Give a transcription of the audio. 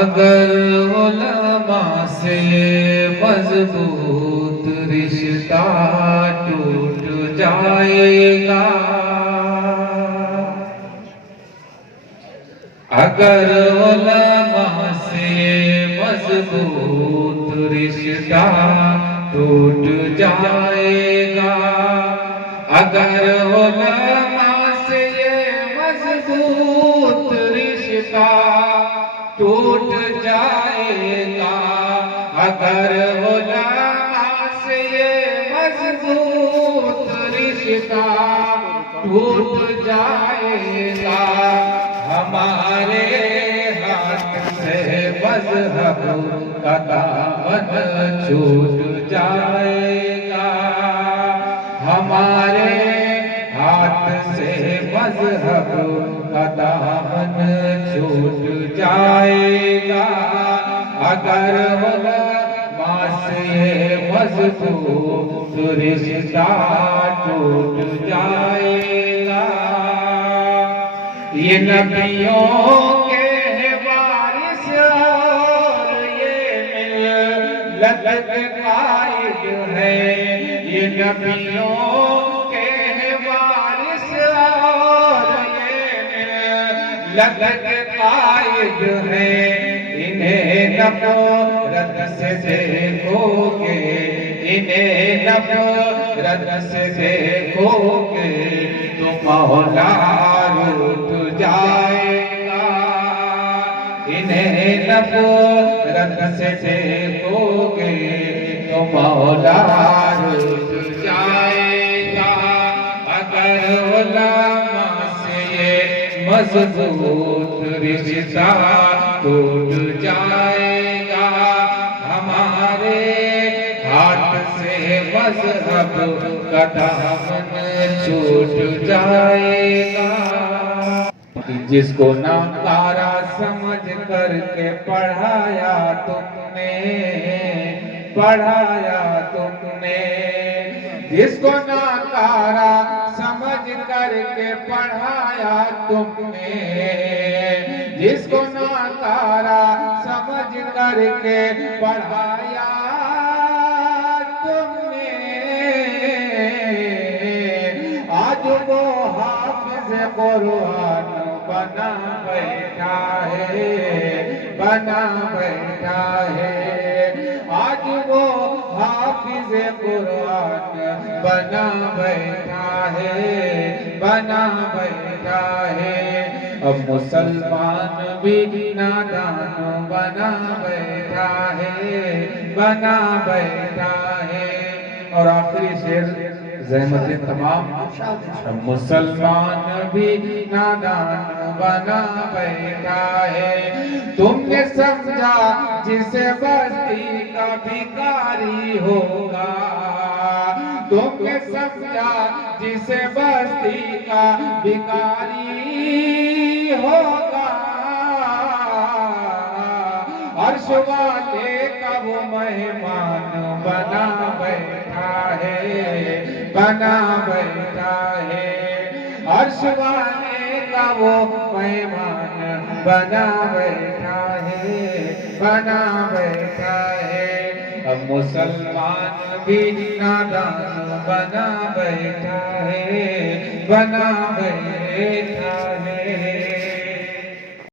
अगर उलमा से मजबूत रिश्ता टूट जाएगा, अगर उलमा से मजबूत रिश्ता टूट जाएगा, अगर उलमा से मजबूत रिश्ता टूट जाएगा, अगर उलमा से मजबूत रिश्ता टूट जाएगा, हमारे हाथ से मज़हब का दामन छूट जाएगा, हमारे हाथ से मज़हब का दामन छूट जाएगा, अगर उलमा से मज़बूत रिश्ता टूट जाएगा। ये नबियों के वारिस और ये मिल्लत के कायद है, ये नबियों के वारिस और ये मिल्लत के कायद है, इन्हें नफ़रत से देखोगे, इन्हें नफ़रत से देखोगे तो मौला रूठ जाएगा, इन्हें नफ़रत से देखोगे तो मौला रूठ जाएगा, अगर उलमा से मज़बूत रिश्ता टूट जाएगा, हमारे हाथ से मज़हब का दामन छूट जाएगा। जिसको नाकारा समझ करके पढ़ाया तुमने, पढ़ाया तुमने, जिसको नाकारा समझ करके पढ़ाया तुमने, जिसको नाकारा समझ करके पढ़ाया तुमने, आज वो हाफिज़ कुरान बना बैठा है, बना बैठा है, आज वो हाफिज़ कुरान बना बैठा है, बना बैठा है। अब मुसलमान भी नादान बना बैठा है, बना बैठा है। और आखिरी शेर ज़हमत तमाम, मुसलमान भी नादान बना बैठा है, तुमने समझा जिसे बस्ती का भिखारी होगा, तुमने समझा जिसे बस्ती का भिखारी होगा, अर्श वाले का वो मेहमान बना बैठा है, बना बैठा है, अर्श वाले का वो मेहमान बना बैठा है, बना बैठा है। अब मुसलमान भी नादान बना बैठा है, बना बैठा है।